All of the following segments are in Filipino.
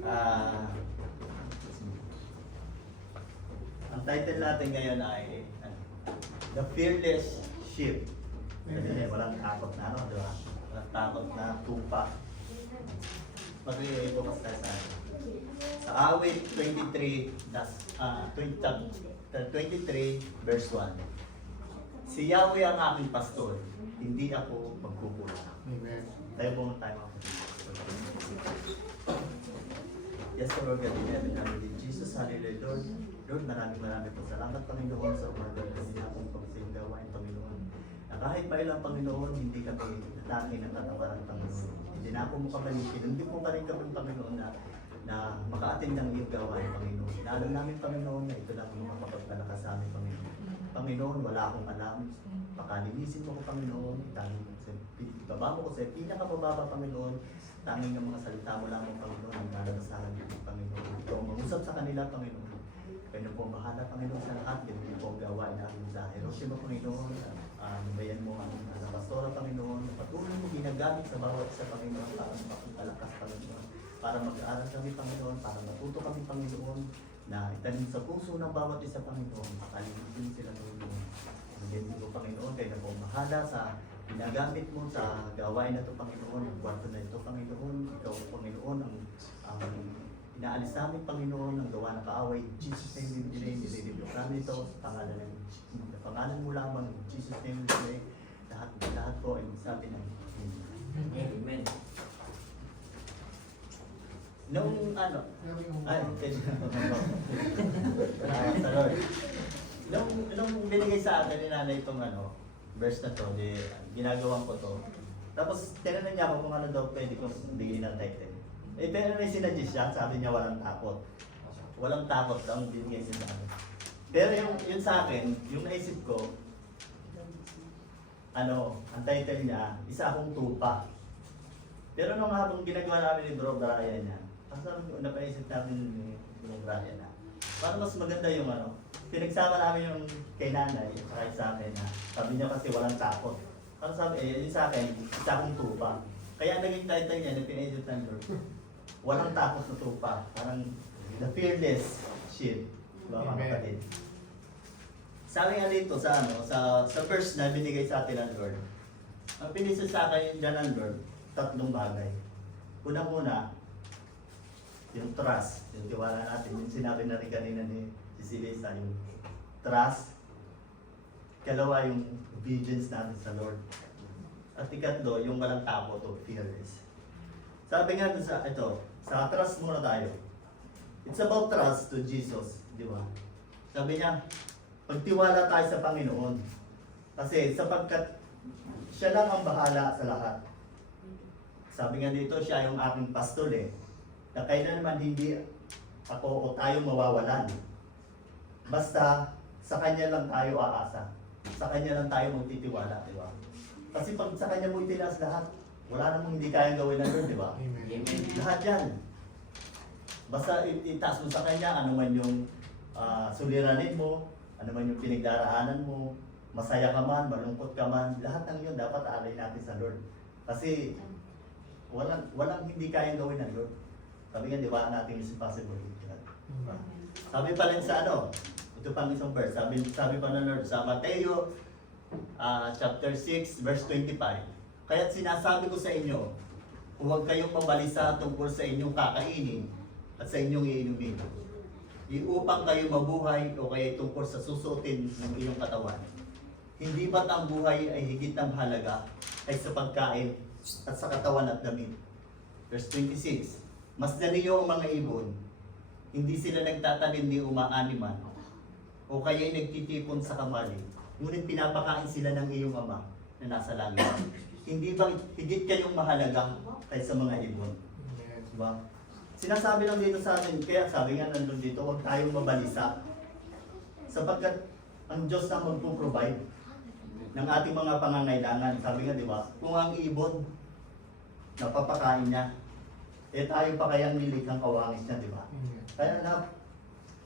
Ah, ang title natin ngayon ay The Fearless Sheep. Kasi walang takot na di ba? Walang takot na tupa. Mag-iibukas tayo sa awit 23, 23 verse 1. Si Yahweh ang aking pastor, hindi ako magkukulang. Amen. Tayo po tayo mga Yes, Lord God, in heaven, hallelujah. Jesus, hallelujah, Lord. Lord, maraming po salamat, Panginoon, sa umaga kasi na akong pagsayang gawain, Panginoon. Na kahit pa ilang, Panginoon, hindi kami natake ng katawaran, Panginoon. Hindi na ako makabalikin. Hindi po pa rin kami, Panginoon, na maka-attend ng iyong gawain, Panginoon. Inaalam namin, Panginoon, na ito lang ang makapagpalakas sa amin, Panginoon. Panginoon, wala akong alam. Pakalinisin mo ko, Panginoon. Ibaba mo ko sa pinakabababa, Panginoon. Tanging ang mga salita mo lamang, Panginoon, ang lalabas sa akin, Panginoon. Ikaw ang mag-usap sa kanila, Panginoon. Kayo po ang bahala, Panginoon, sa lahat. Ganito po ang gawain namin sa Hiroshima, Panginoon. Bayan mo ang pastora, Panginoon. Patuloy mo ginagamit sa bawat isa, Panginoon, para makapagpalakas, Panginoon. Para mag-aaral kami, Panginoon. Para matuto kami, Panginoon, na itanim sa puso ng bawat isa, Panginoon. Makalinisin sila, Panginoon. Ganito po, Panginoon. Kayo na po ang bahala sa ginagamit mo sa gawain na ito, Panginoon, ang kwarto na ito, Panginoon. Ikaw, Panginoon, ang inaalis namin, Panginoon, ang gawa ng kaaway. Jesus name, we pray, nililibyo namin ito sa pangalan mo lamang. Jesus name, we pray. Lahat po ay sabi ng Amen. Nung nung binigay sa akin ni nanay itong verse na to, ginagawan ko to. Tapos tinanong niya ako kung ano daw pwede kong bigyan ng title. Pero may sinadjust siya, sabi niya walang takot. Walang takot daw ang binigay siya sa akin. Pero yung sa akin, yung naisip ko, ang title niya, isa akong tupa. Pero nung habang ginagawa namin ni Bro Brian niya, napaisip namin ni Bro Brian na, parang mas maganda yung pinagsama namin yung kay nanay, kahit sa akin na, sabi niya kasi walang takot. Parang sabi, yun sa akin, isa akong tupa. Kaya naging title niya, na pinedit ng Lord, walang takot na tupa. Parang the fearless sheep. Diba mga kapatid? Sabi nga dito sa verse na binigay sa atin ng Lord, ang pinisa sa akin dyan ng Lord, tatlong bagay. Unang-una, yung trust, yung tiwala natin, yung sinabi na rin kanina ni Cecilia, yung trust. Kalawa, yung obedience natin sa Lord. At ikatlo, yung walang takot o fearless. Sabi nga sa trust muna tayo. It's about trust to Jesus, di ba? Sabi niya, pagtiwala tayo sa Panginoon. Kasi sapagkat siya lang ang bahala sa lahat. Sabi nga dito, siya yung aking pastor na kailan naman hindi ako o tayo mawawalan. Basta sa Kanya lang tayo aasa. Sa Kanya lang tayo magtitiwala, di ba? Kasi pag sa Kanya mo itinas lahat, wala namang hindi kayang gawin ng Lord, di ba? Amen. Lahat yan. Basta itaas mo sa Kanya, ano man yung suliranin mo, ano man yung pinagdaraanan mo, masaya ka man, malungkot ka man, lahat ng yun dapat alay natin sa Lord. Kasi walang hindi kayang gawin ng Lord. Sabi nga, di ba, natin is impossible. Sabi pa rin sa ito pang isang verse, sabi pa ng Lord sa Mateo chapter 6 verse 25. Kaya't sinasabi ko sa inyo, huwag kayong mabalisa tungkol sa inyong kakainin at sa inyong iinumin. Upang kayo mabuhay o kaya tungkol sa susuotin ng iyong katawan. Hindi ba't ang buhay ay higit ng halaga ay sa pagkain at sa katawan at damit? Verse 26. Masdan niyo ang mga ibon, hindi sila nagtatanim ni umaaniman, o kaya'y nagtitipon sa kamali, ngunit pinapakain sila ng iyong Ama na nasa langit. Hindi bang higit kayong mahalaga kaysa mga ibon? Diba? Sinasabi lang dito sa atin, kaya sabi nga nandun dito, huwag tayong mabalisa. Sapagkat ang Diyos na magpo-provide ng ating mga pangangailangan. Sabi nga, di ba? Kung ang ibon, napapakain niya, tayo pa kayang nilikhang kawangis niya, di ba? Kaya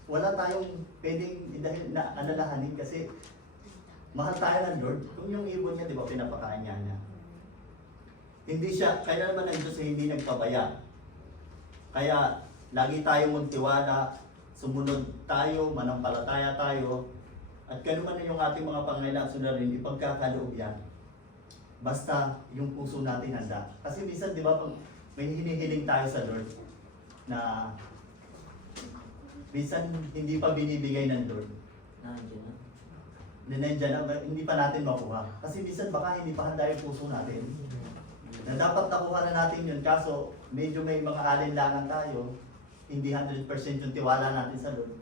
wala tayong pwedeng alalahanin kasi mahal tayo ng Lord. Kung yung ibon niya, di ba, pinapakain niya. Hindi siya, kaya naman ang Diyos ay hindi nagpabaya. Kaya lagi tayo magtiwala, sumunod tayo, manampalataya tayo, at kano man yung ating mga pangailangan sundin, ipagkakaloob yan. Basta yung puso natin handa. Kasi minsan, di ba, pag may hinihiling tayo sa Lord, na minsan hindi pa binibigay ng Lord. Nandiyan na, hindi pa natin makuha. Kasi minsan baka hindi pa handa yung puso natin. Na dapat nakuha na natin yun, kaso medyo may mga alinlangan tayo, hindi 100% yung tiwala natin sa Lord.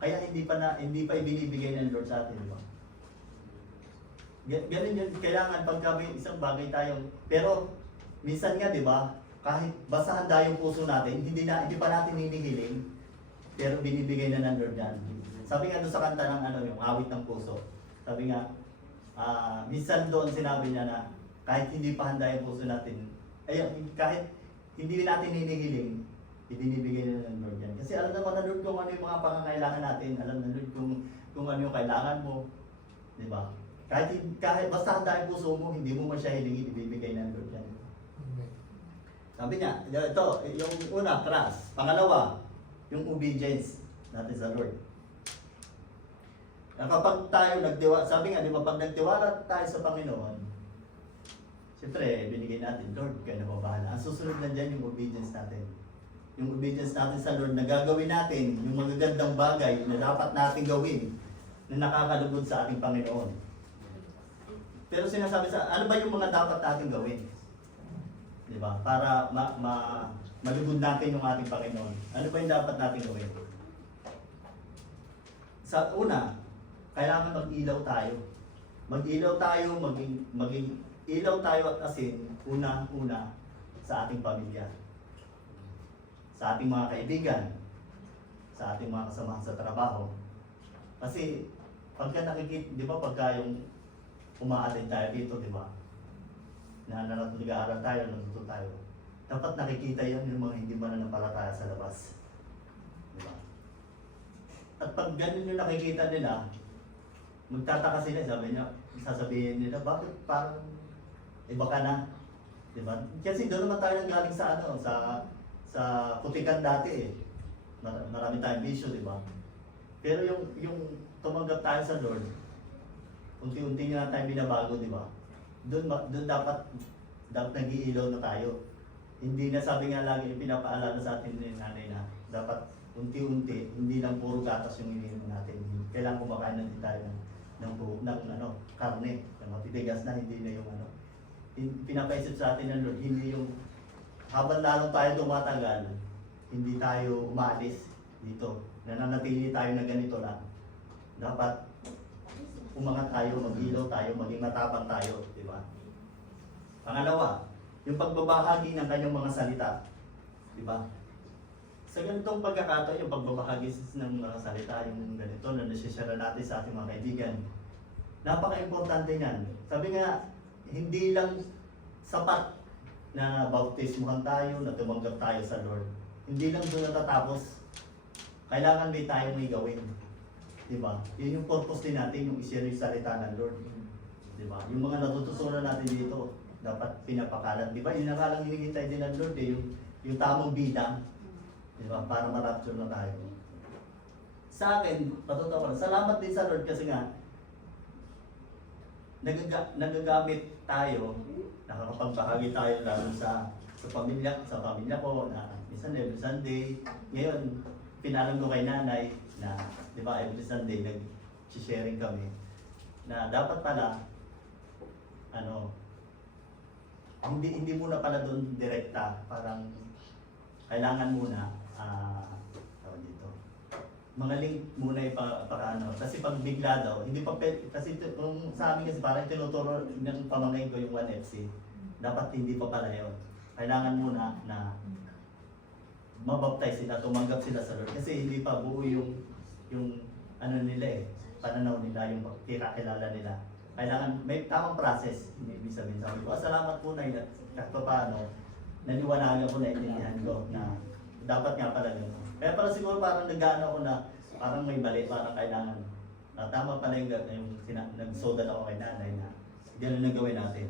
Kaya hindi pa ibinibigay ng Lord sa atin, di ba? Ganun yun, kailangan pagka may isang bagay tayong, pero minsan nga, di ba, kahit basta handa yung puso natin, hindi pa natin hinihiling, pero binibigay na ng Lord yan. Sabi nga doon sa kanta ng yung awit ng puso, sabi nga, minsan doon sinabi niya na kahit hindi pa handa yung puso natin, kahit hindi natin hinihiling, ibinibigay na ng Lord yan. Kasi alam naman ng Lord kung ano yung mga pangangailangan natin, alam ng Lord kung ano yung kailangan mo, di ba? Kahit basta handa yung puso mo, hindi mo man siya hilingin, ibibigay ng Lord yan. Sabi niya, ito, yung una, trust. Pangalawa, yung obedience natin sa Lord. Kapag tayo nagtiwala, sabi nga, di ba, pag nagtiwala tayo sa Panginoon, siyempre, binigay natin, Lord, kayo na bahala. Ang susunod na dyan yung obedience natin. Yung obedience natin sa Lord na gagawin natin, yung magagandang bagay na dapat natin gawin na nakakalugod sa ating Panginoon. Pero sinasabi ano ba yung mga dapat natin gawin? Di ba? Para malugod natin yung ating Panginoon. Ano ba yung dapat natin gawin? Sa una, kailangan mag-ilaw tayo. Mag-ilaw tayo, maging ilaw tayo at asin, una sa ating pamilya. Sa ating mga kaibigan, sa ating mga kasamahan sa trabaho. Kasi pagka nakikita, di ba, pagka yung umaatin tayo dito, di ba? Nag-aaral tayo, natuto tayo. Dapat nakikita yan yung mga hindi mananampalataya sa labas. Di ba? At pag ganun yung nakikita nila, magtataka sila, sasabihin nila, bakit parang iba ka na? Di ba? Kasi doon naman tayo galing sa putikan dati eh. Marami tayong bisyo, di ba? Pero yung tumanggap tayo sa Lord, unti-unti na tayo binabago, di ba? Doon dapat nag-iilaw na tayo. Hindi na, sabi nga lagi, pinapaalala sa atin ni nanay na dapat unti-unti, hindi lang puro gatas yung iniinom natin. Kailangan kumakain na din tayo ng karne, ng matitigas na, hindi na yung pinapaisip sa atin ng Lord, hindi yung habang lalong tayo tumatagal, hindi tayo umalis dito. Nananatili tayo na ganito lang. Dapat umangat tayo, mag-ilaw tayo, maging matapang tayo, di ba? Pangalawa, yung pagbabahagi ng kanyang mga salita, di ba? Sa ganitong pagkakataon, yung pagbabahagi ng mga salita, yung ganito na nasishare natin sa ating mga kaibigan, napaka-importante niyan. Sabi nga, hindi lang sapat na bautismuhan tayo, na tumanggap tayo sa Lord. Hindi lang doon natatapos. Kailangan may gawin. Diba? Yun yung purpose din natin, yung i-share yung salita ng Lord. Diba? Yung mga natututunan natin dito, dapat pinapakalat. Diba? Yun ang kalang hinihintay din ng Lord, yung tamang bidang. Diba? Para ma-rapture na tayo. Sa akin, patutawan, salamat din sa Lord kasi nga, nagagamit tayo, nakakapagbahagi tayo lalo sa pamilya ko na minsan every Sunday. Ngayon, pinalam ko kay nanay na, di ba, every Sunday nag-sharing kami na dapat pala hindi muna pala doon direkta, parang kailangan muna tawag dito. Mga link muna kasi pag bigla daw, hindi pa kasi kung sa amin kasi parang tinuturo ng pamangkin ko yung 1FC, dapat hindi pa pala yun. Kailangan muna na mabaptize sila, tumanggap sila sa Lord kasi hindi pa buo yung nila pananaw nila, yung kakilala nila. Kailangan may tamang process, hindi ibig sabihin. Sabi ko, salamat po na yun, kahit pa paano, naniwanagan ko na intindihan ko na dapat nga pala yun. Kaya pala siguro parang nag-ano ako na parang may mali, parang kailangan. Tama pala yung nag-soda ako kay nanay na gano'n na gawin natin.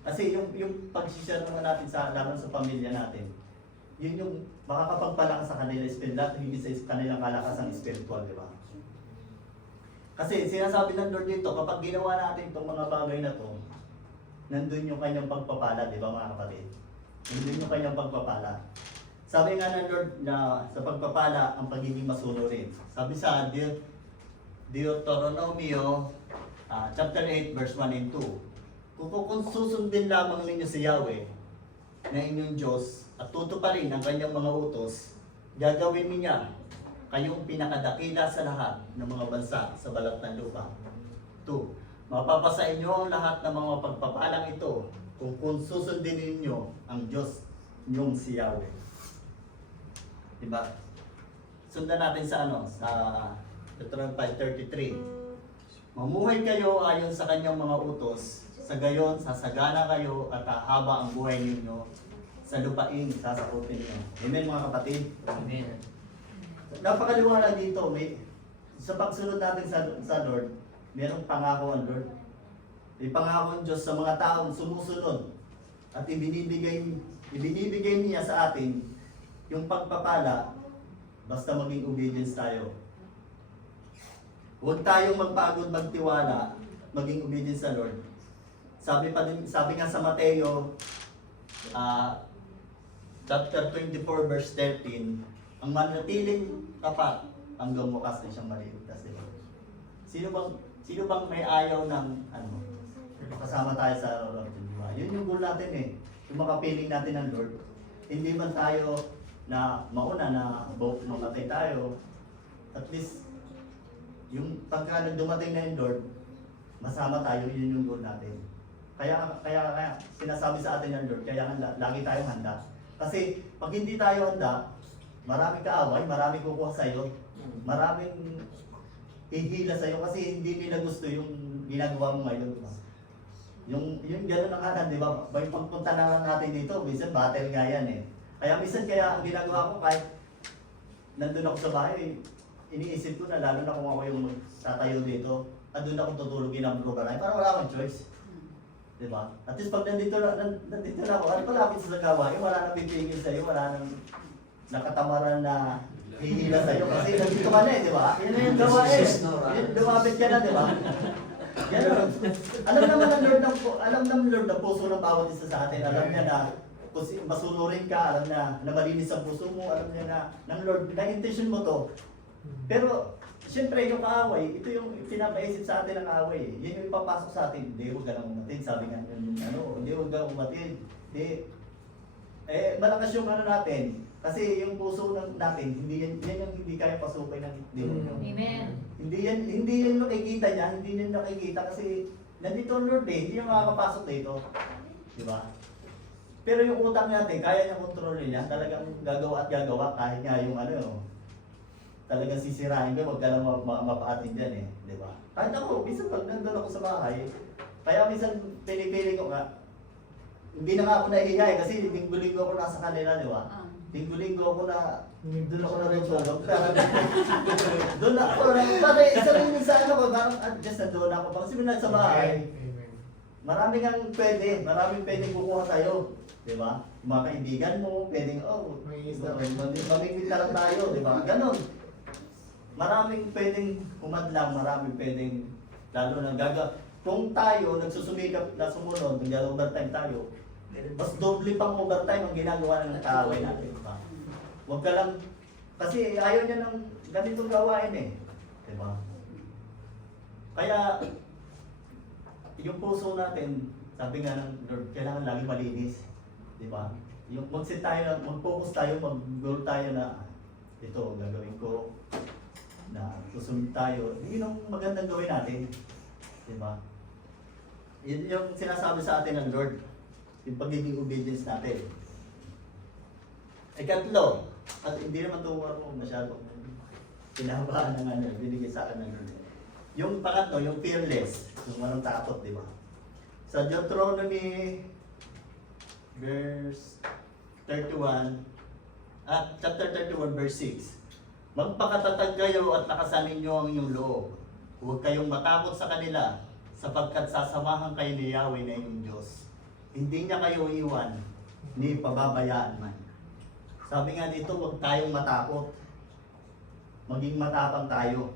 Kasi yung pag-share naman natin lalo sa pamilya natin, Yun yung makakapagpalakas sa kanila spiritual, hindi sa kanilang kalakasang spiritual, di ba? Kasi sinasabi ng Lord dito, kapag ginawa natin itong mga bagay na to, nandun yung kanyang pagpapala, di ba mga kapatid? Nandun yung kanyang pagpapala. Sabi nga ng Lord na sa pagpapala, ang pagiging masunurin. Sabi sa Deuteronomio chapter 8, verse 1 and 2. Kung susundin lamang ninyo si Yahweh na inyong Diyos at tutuparin ang kanyang mga utos, gagawin niya kayong pinakadakila sa lahat ng mga bansa sa balat ng lupa. 2. Mapapasa inyo ang lahat ng mga pagpapalang ito kung susundin ninyo ang Diyos niyong si Yahweh. Diba? Sundan natin sa sa Deuteronomy 5:33. Mamuhay kayo ayon sa kanyang mga utos, sa gayon sasagana kayo at hahaba ang buhay ninyo sa lupain sasakutin niyo. Amen mga kapatid? Amen. Napakaliwanag dito, sa pagsunod natin sa Lord, mayroong pangako ang Lord. May pangako ang Diyos sa mga taong sumusunod at ibinibigay niya sa atin yung pagpapala basta maging obedience tayo. Huwag tayong magpagod magtiwala, maging obedience sa Lord. Sabi nga sa Mateo chapter 24 verse 13, ang manatiling tapat hanggang wakas na siyang maliligtas. Sino bang may ayaw ng kasama tayo sa Lord? Yun yung goal natin eh. Yung makapiling natin ng Lord. Hindi man tayo na mauna na mamatay tayo, at least yung pagka dumating na yung Lord, masama tayo, yun yung goal natin. Kaya sinasabi sa atin ng Lord, kaya lagi tayong handa. Kasi pag hindi tayo handa, maraming kaaway, maraming kukuha sa'yo, maraming hihila sa'yo kasi hindi nila gusto yung ginagawa mo ngayon. Yung gano'n ang kanan, di ba? May pagpunta na lang natin dito, minsan battle nga yan eh. Kaya minsan ang ginagawa ko kahit nandun ako sa bahay, iniisip ko na lalo na kung ako yung tatayo dito, at doon ako tutulogin ang lugar para wala akong choice. Di ba? At least pag nandito na ako, ano palapit sa gawain, wala nang pipigil sa'yo, wala nang nakatamaran na hihila sa'yo kasi nandito ka na eh, di ba? Yan na yung gawain. Lumapit ka na, di ba? Yan. Alam ng Lord ng puso ng bawat isa sa atin. Alam niya na kung masunurin ka, alam na malinis ang puso mo, alam niya na ng Lord, na intention mo to. Pero, siyempre yung kaaway, ito yung pinapaisip sa atin ng kaaway. Yan yung ipapasok sa atin. Hindi, huwag ka lang umatid. Sabi nga, hindi, huwag ka umatid. Malakas yung natin. Kasi yung puso natin, yan yung hindi kaya pasukin ng demonyo. Amen. Hindi yan nakikita niya, hindi yan nakikita kasi nandito ang Lord eh, hindi yung makakapasok dito. Di ba? Pero yung utak natin, kaya niya kontrolin niya, talagang gagawa at gagawa kahit nga yung talagang sisirain ka, wag ka lang mapaatin dyan eh. Di ba? Kahit ako, minsan pag nandun ako sa bahay, kaya minsan pinipili ko nga, hindi na nga ako nahihiya kasi linggo-linggo ako nasa kanila, di ba? Linggo-linggo ako doon ako na rin tulog. Doon ako bakit isa rin minsan ako, parang adjust na doon ako. Kasi sa bahay, maraming pwedeng kukuha sa'yo. Di ba? Mga kaibigan mo, pwedeng, mamingwit na lang tayo, di ba? Ganon. Maraming pwedeng humadlang, maraming pwedeng, lalo na kung tayo nagsusumikap na sumunod, nag-overtime tayo, mas doble pang overtime ang ginagawa ng kaaway natin. Diba? Huwag ka lang, kasi ayaw niya ng ganitong gawain eh. Diba? Kaya, yung puso natin, sabi nga ng Lord, kailangan lagi malinis. Diba? Yung mag-focus tayo, mag-goal tayo na, ito, gagawin ko, na susunod tayo. Yun ang magandang gawin natin. Diba? Yun yung sinasabi sa atin ng Lord. Yung pagiging obedience natin. Ikatlo, at hindi naman ito ako masyadong pinahabaan ng binigay sa akin ng Lord. Yung pangatlo, yung fearless. Yung walang takot, di ba? Sa Deuteronomy verse 31, chapter 31 verse 6. Magpakatatag kayo at lakasan ninyo ang inyong loob. Huwag kayong matakot sa kanila, sapagkat sasamahan kayo ni Yahweh na inyong Diyos. Hindi niya kayo iwan, ni pababayaan man. Sabi nga dito, huwag tayong matakot. Maging matapang tayo.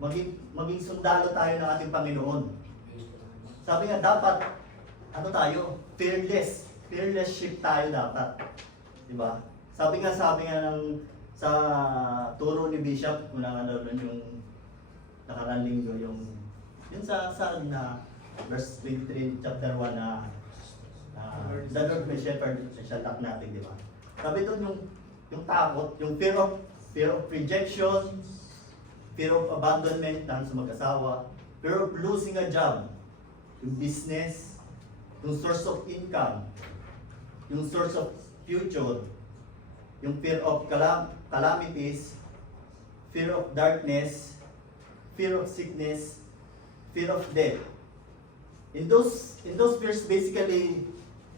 Maging sundalo tayo ng ating Panginoon. Sabi nga dapat, ano tayo? Fearless. Fearless sheep tayo dapat. Diba? Sabi nga sa turo ni Bishop, kung ano yung nakarang linggo, yung sa na verse 23, chapter 1 na the Lord may shepherd, shall lack nothing, di ba? Sabi doon yung takot, yung fear of rejection, fear of abandonment ng sa mag-asawa, fear of losing a job, yung business, yung source of income, yung source of future, yung fear of calamities, fear of darkness, fear of sickness, fear of death. In those fears, basically,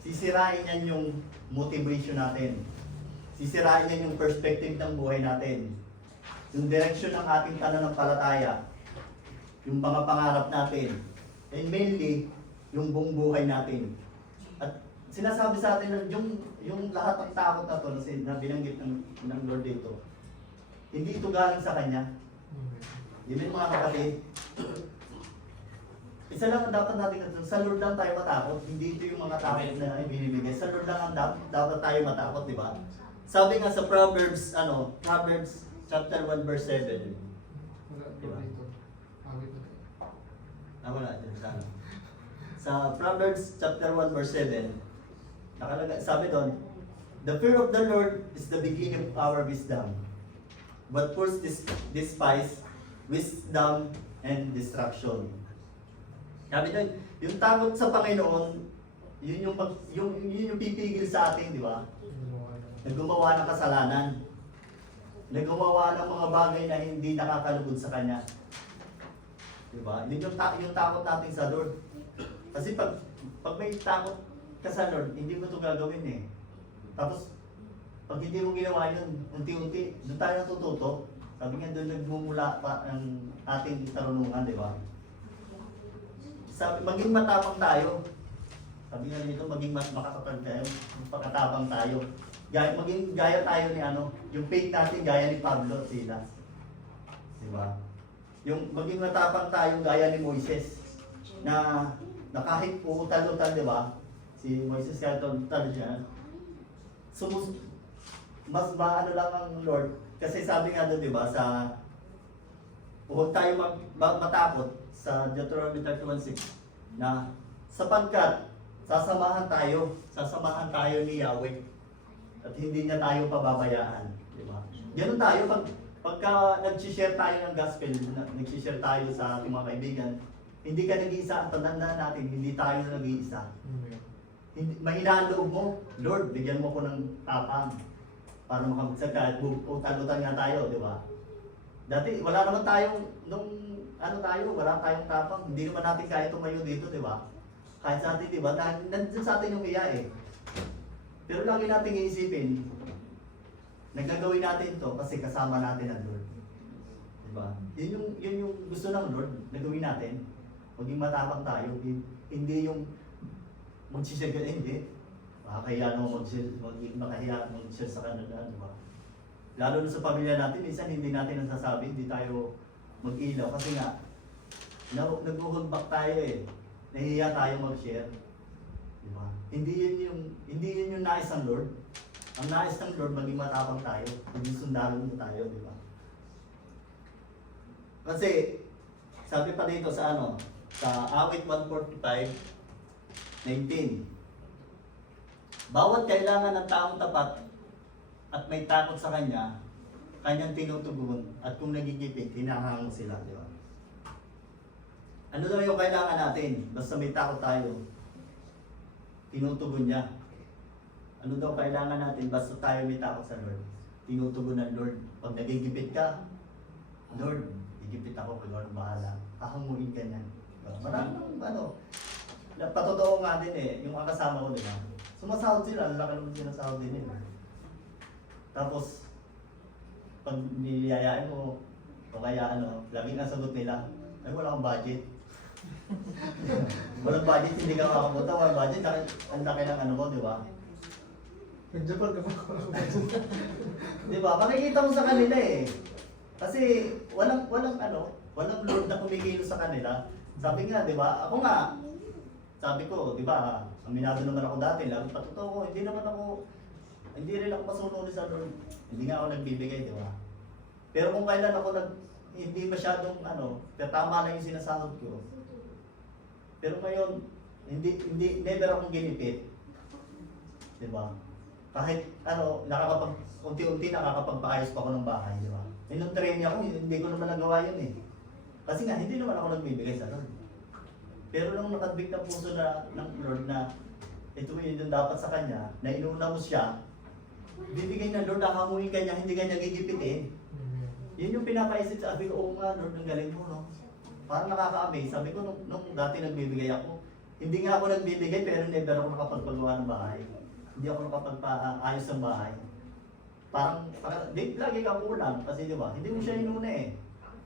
sisirain yan yung motivation natin. Sisirain yan yung perspective ng buhay natin. Yung direction ng ating pananampalataya. Yung mga pangarap natin. And mainly, yung buong buhay natin. At sinasabi sa atin na yung lahat ng takot na to na binanggit ng Lord dito, hindi ito galing sa Kanya. Yun mga kapatid. Isa lang ang dapat natin, sa Lord lang tayo matakot. Hindi ito yung mga takot na binibigay. Sa Lord lang ang dapat tayo matakot, di ba? Sabi nga sa Proverbs chapter 1 verse 7. Diba? Wala dyan sa Proverbs chapter 1 verse 7, nakalagay, sabi doon, the fear of the Lord is the beginning of our wisdom, but fools despise wisdom and destruction. Sabi doon, yung takot sa Panginoon, yun yung pipigil sa atin, di ba? Naggumawa ng kasalanan. Naggumawa ng mga bagay na hindi nakakalugod sa Kanya. Di ba? Yun yung takot natin sa Lord. Kasi pag may takot ka sa Lord, hindi mo ito gagawin eh. Tapos, pag hindi mo ginawa yun, unti-unti, doon tayo natututo. Sabi nga doon nagmumula pa ang ating karunungan, di ba? Sabi, maging matapang tayo. Sabi nga dito, maging makakapag tayo, pagkatabang tayo. Maging gaya tayo ni yung faith natin gaya ni Pablo at Silas. Di ba? Yung maging matapang tayo gaya ni Moises na kahit uutal-utal, di ba? Si Moises kahit uutal siya. Mas maano lang ang Lord kasi sabi nga doon, di ba, sa huwag tayo matakot sa Deuteronomy 31:6 na sapagkat sasamahan tayo ni Yahweh at hindi niya tayo pababayaan, di ba? Ganun tayo pagka nag-share tayo ng gospel, nag-share tayo sa ating mga kaibigan, hindi ka nag-iisa, tandaan natin, hindi tayo nag-iisa. Mahinaan loob mo, Lord, bigyan mo ko ng tapang para makamagsag ka at utal-utal nga tayo, di ba? Dati, wala naman tayong, wala tayong tapang, hindi naman natin kaya tumayo dito, di ba? Kahit sa atin, di ba? Nandun sa atin yung iya eh. Pero lagi natin iisipin, nagagawin natin to kasi kasama natin ang Lord. Di ba? Yun yung gusto ng Lord, nagawin natin. Maging matapang tayo, hindi yung mag-share ka, hindi. Makakahiya naman mag-share sa kanila, di ba? Lalo na sa pamilya natin, minsan hindi natin nasasabi, hindi tayo mag-ilaw kasi nga, nag-hold back tayo eh. Nahihiya tayo mag-share. Di ba? Hindi yun yung nais ng Lord. Ang nais ng Lord, maging matapang tayo, maging sundalo mo tayo, di ba? Kasi, sabi pa dito sa sa Awit 145:19, bawat kailangan ng taong tapat at may takot sa Kanya, Kanyang tinutugon, at kung nagigipit, hinahango sila, di ba? Ano daw yung kailangan natin? Basta may takot tayo, tinutugon niya. Ano daw kailangan natin? Basta tayo may takot sa Lord, tinutugon ng Lord. Pag nagigipit ka, Lord, gigipit ako, Lord, bahala. Hahanguin ka niyan. Maraming patotoo nga din eh, yung mga kasama ko, di ba? Sumasahod sila, laki naman sinasahod din nila. Tapos, pag niyayain mo, o kaya laging ang sagot nila, ay wala kang budget. Walang budget, hindi ka makapunta, walang budget, ang laki ng mo, di ba? Nag-Japan ka pa ako. Di ba? Makikita mo sa kanila eh. Kasi walang Lord na kumikilos sa kanila. Sabi nga, di ba? Ako nga, sabi ko, di ba, aminado naman ako dati, lalo patotoo ko, hindi rin ako pasunod sa Lord. Hindi nga ako nagbibigay, di ba? Pero kung kailan ako hindi masyadong pero tama lang yung sinasahod ko. Pero ngayon, never akong ginipit. Di ba? Kahit unti-unti nakakapagpaayos pa ako ng bahay, di ba? Nung training ako, hindi ko naman nagawa yun eh. Kasi nga, hindi naman ako nagbibigay sa Lord. Pero nung nakadbig na puso ng Lord na ito yung dapat sa Kanya, na inuna mo siya, bibigay ng Lord, hahanguin ka niya, hindi ka niya gigipitin. Yun yung pinapaisip sa sabi ko, oo nga Lord, ang galing mo, no? Parang nakaka-amaze. Sabi ko, nung dati nagbibigay ako, hindi nga ako nagbibigay, pero never ako nakapagpagawa ng bahay. Hindi ako nakapagpaayos ng bahay. Parang lagi kang kulang, kasi di ba, hindi mo siya inuna eh.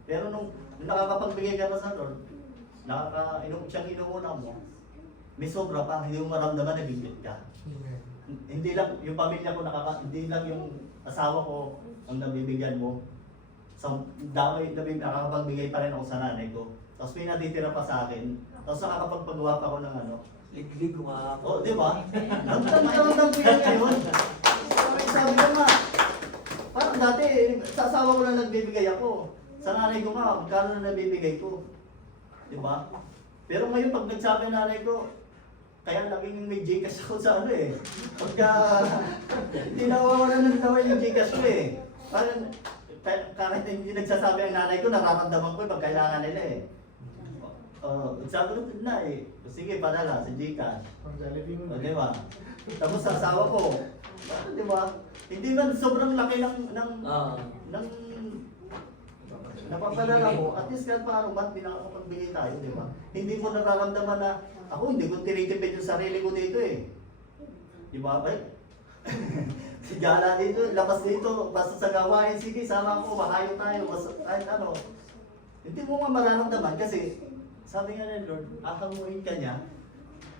Pero nung nakakapagbigay ka na sa Lord, siyang inuuna mo, may sobra pa, hindi mo maramdaman na bigit ka. Hindi lang yung pamilya ko hindi lang yung asawa ko ang nabibigyan mo. So, nakakapagbigay pa rin ako sa nanay ko. Tapos may natitira pa sa akin. Tapos nakakapagpagawa pa ako ng Liglig ko nga ako. Oh, di ba? Ramdam ko yun ngayon. Sabi ko nga, parang dati, sa asawa ko lang nagbibigay ako. Sa nanay ko nga, magkano na nabibigay ko. Di ba? Pero ngayon, pag nagsabi ng nanay ko, kaya laging may Gcash ako sa Pagka, hindi nawawalan ng naman yung Gcash ko eh. Parang, kahit hindi nagsasabi ang nanay ko, nararamdaman ko pag kailangan nila eh. Sabi ko na eh, sige padala sa Gcash. Ang Jollibee mo. Di ba? Tapos sa asawa ko, di ba? Hindi man sobrang laki ng napapadala mo, at least kahit paano ba't pinakapagbigay tayo, di ba? Hindi mo nararamdaman na, ako hindi ko tinitipid yung sarili ko dito eh. Di ba? Si Gala dito, labas dito, basta sa gawain, sige, sama ko, mahayo tayo, basta, kahit Hindi mo nga mararamdaman kasi, sabi nga ng Lord, ahanguin ka niya,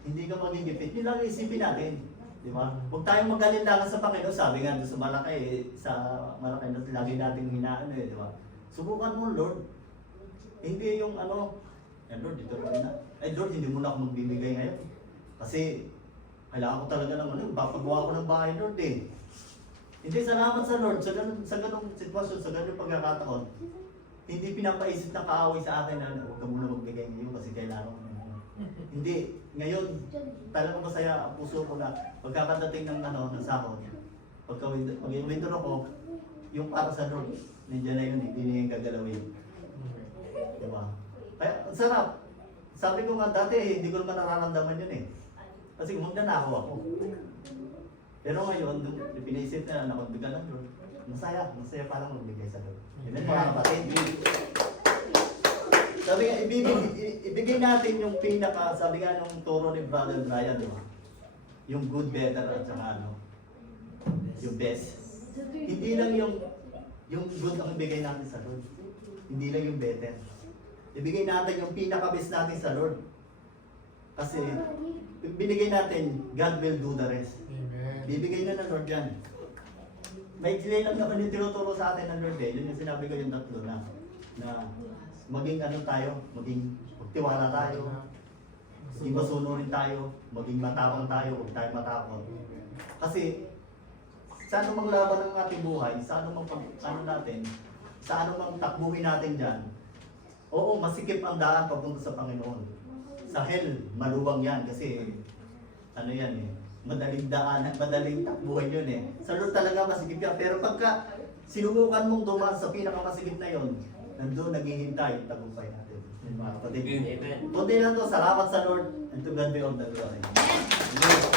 hindi ka magigipit. Yun lang isipin natin. Di ba? Huwag tayong magalindangan sa Panginoon. Sabi nga doon sa malaki na lagi nating hinaan di ba? Subukan mo, Lord. Hindi yung Lord, dito rin na. Lord, hindi mo na ako magbibigay ngayon. Kasi, kailangan ko talaga ng papagawa ko ng bahay, Lord eh. Hindi, salamat sa Lord. Sa ganung sitwasyon, sa ganung pagkakataon, hindi pinapaisip ng kaaway sa akin na huwag ka muna magbigay ngayon kasi kailangan ko Hindi. Ngayon, talagang masaya ang puso ko na pagkakadating ng ng sahod, pag-withdraw ko, yung para sa Lord, nandiyan na yun, hindi niya yung gagalawin. Diba? Kaya, ang sarap. Sabi ko nga dati, hindi ko naman nararamdaman yun eh. Kasi magnanakaw ako. Pero ngayon, pinaisip na nakabigyan ng Lord, masaya parang magbigay sa Lord. Amen, mga kapatid. Sabi nga, ibigay natin yung sabi nga nung turo ni Brother Brian, di ba? Yung good, better, at saka yung best. Hindi lang yung good ang ibigay natin sa Lord. Hindi lang yung better. Ibigay natin yung pinaka-best natin sa Lord. Kasi, binigay natin, God will do the rest. Amen. Bibigay na ng Lord yan. May clear lang naman yung tinuturo sa atin ng Lord eh. Yun yung sinabi ko yung tatlo na maging tayo, maging magtiwala tayo, maging masunurin tayo, maging matapang tayo, huwag tayo matakot. Kasi sa anumang laban ng ating buhay, sa anumang sa anumang takbuhin natin dyan, oo, masikip ang daan papunta sa Panginoon. Sa hell, maluwang yan kasi yan eh, madaling daan, madaling takbuhin yun eh. Sa Lord talaga masikip yan, pero pagka sinubukan mong dumaan sa pinakamasikip na yon, nandun naghihintay yung tagumpay natin. Mga kapatid. Amen. Kunti lang to, salamat sa Lord, and to God be all the glory. Amen.